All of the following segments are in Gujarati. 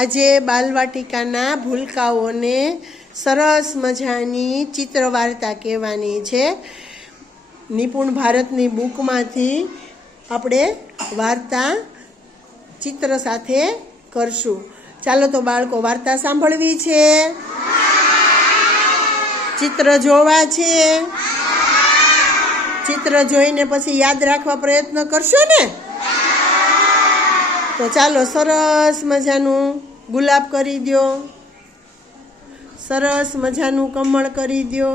આજે બાલવાટિકાના ભૂલકાઓને સરસ મજાની ચિત્ર વાર્તા કહેવાની છે. નિપુણ ભારતની બુકમાંથી આપણે વાર્તા ચિત્ર સાથે કરશું. ચાલો તો બાળકો, વાર્તા સાંભળવી છે, ચિત્ર જોવા છે, ચિત્ર જોઈને પછી યાદ રાખવા પ્રયત્ન કરશો ને? તો ચાલો, સરસ મજાનું ગુલાબ કરી દો, સરસ મજાનું કમળ કરી દો,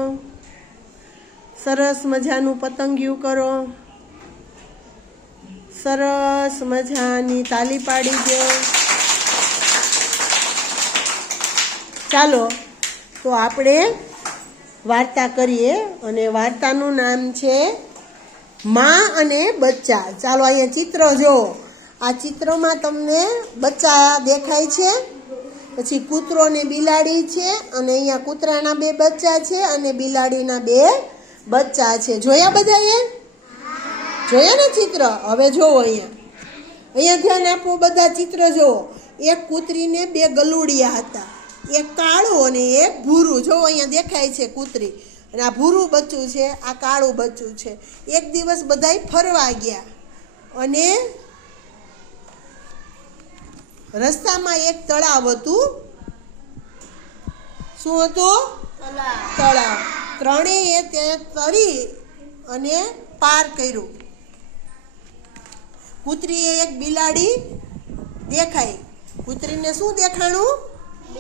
સરસ મજાનું પતંગિયું કરો, સરસ મજાની તાલી પાડી દો. ચાલો તો આપણે વાર્તા કરીએ, અને વાર્તાનું નામ છે માં અને બચ્ચા. ચાલો અહીંયા ચિત્ર જો. આ ચિત્રમાં તમને બચ્ચા દેખાય છે, પછી કૂતરો ને બિલાડી છે, અને અહીંયા કૂતરાના 2 બચ્ચા છે અને બિલાડીના 2 બચ્ચા છે. જોયા બધાએ? જોયા ને ચિત્ર? હવે જોવો અહીંયા ધ્યાન આપો, બધા ચિત્ર જોવો. એક કૂતરીને 2 ગલુડિયા હતા, એક કાળું અને એક ભૂરું. જોવો અહીંયા દેખાય છે કૂતરી, અને આ ભૂરું બચ્ચું છે, આ કાળું બચ્ચું છે. એક દિવસ બધાય ફરવા ગયા, અને રસ્તામાં એક તળાવ હતું. શું હતું? તળાવ. ત્રણેય તે તરી અને પાર કર્યું. કૂતરીએ એક બિલાડી દેખાઈ. કૂતરીને શું દેખાણું?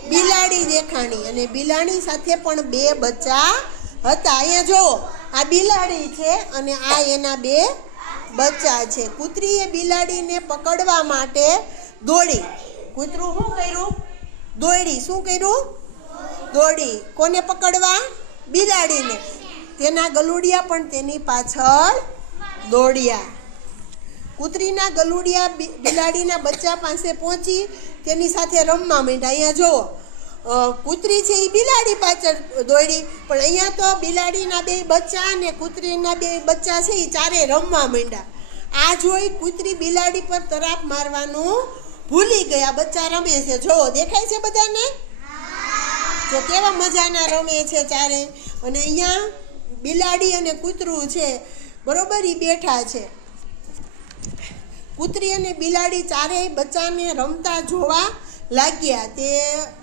બિલાડી દેખાણી. અને બિલાડી સાથે પણ 2 બચ્ચા હતા. અહીંયા જો, આ બિલાડી છે અને આ એના 2 બચ્ચા છે. કૂતરીએ બિલાડીને પકડવા માટે દોડી. કૂતરું શું કર્યું? દોડી. શું કર્યું? દોડી. કોને પકડવા? બિલાડીને. તેના ગલુડિયા પણ તેની પાછળ દોડ્યા. કૂતરીના ગલુડિયા બિલાડીના બચ્ચા પાસે પહોંચી તેની સાથે રમવા માંડ્યા. અહીંયા જુઓ, કૂતરી છે એ બિલાડી પાછળ દોડી, પણ અહીંયા તો બિલાડીના 2 બચ્ચા અને કૂતરીના 2 બચ્ચા છે એ ચારે રમવા માંડ્યા. આ જોઈ કૂતરી બિલાડી પર તરાપ મારવાનું ભૂલી ગયા. બચ્ચા રમે છે, જોવો દેખાય છે બધાને? જો કેવા મજાના રમે છે ચારે. અને અહીંયા બિલાડી અને કૂતરું છે, બરોબર, એ બેઠા છે. કૂતરી અને બિલાડી ચારેય બચ્ચાને રમતા જોવા લાગ્યા. તે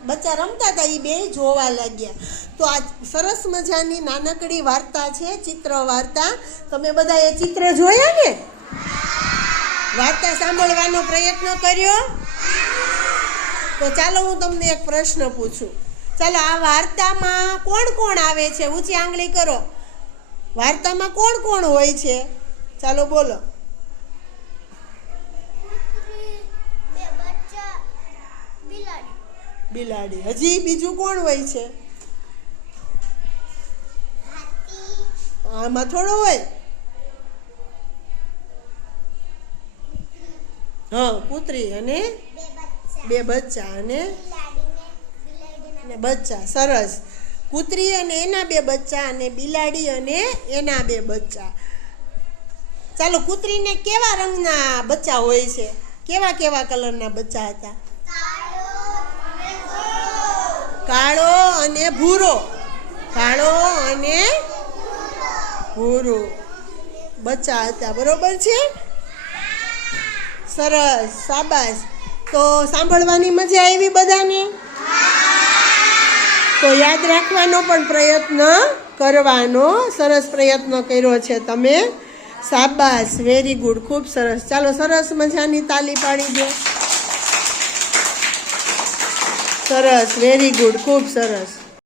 બચ્ચા રમતા હતા, એ 2 જોવા લાગ્યા. તો આ સરસ મજાની નાનકડી વાર્તા છે, ચિત્ર વાર્તા. તમે બધા એ ચિત્ર જોયા ને? વાર્તા સાંભળવાનો પ્રયત્ન કર્યો? તો ચાલો હું તમને એક પ્રશ્ન પૂછું. ચાલો, આ વાર્તામાં કોણ કોણ આવે છે? ઊંચી આંગળી કરો. વાર્તામાં કોણ કોણ હોય છે? ચાલો બોલો. બિલાડી. હજી બીજું કોણ હોય છે? આમાં થોડો હોય. હા, કૂતરી અને 2 બચ્ચા અને બચ્ચા. સરસ. કૂતરી અને એના 2 બચ્ચા, અને બિલાડી અને એના 2 બચ્ચા. ચાલો, કૂતરીને કેવા રંગના બચ્ચા હોય છે? કેવા કેવા કલરના બચ્ચા હતા? કાળો અને ભૂરો. કાળો અને ભૂરો બચ્ચા હતા. બરોબર છે? સરસ, શાબાશ. તો સાંભળવાની મજા આવી બધાને? તો યાદ રાખવાનો પણ પ્રયત્ન કરવાનો. સરસ પ્રયત્ન કર્યો છે તમે. શાબાશ, વેરી ગુડ, ખૂબ સરસ. ચાલો, સરસ મજાની તાલી પાડી દો. સરસ, વેરી ગુડ, ખૂબ સરસ.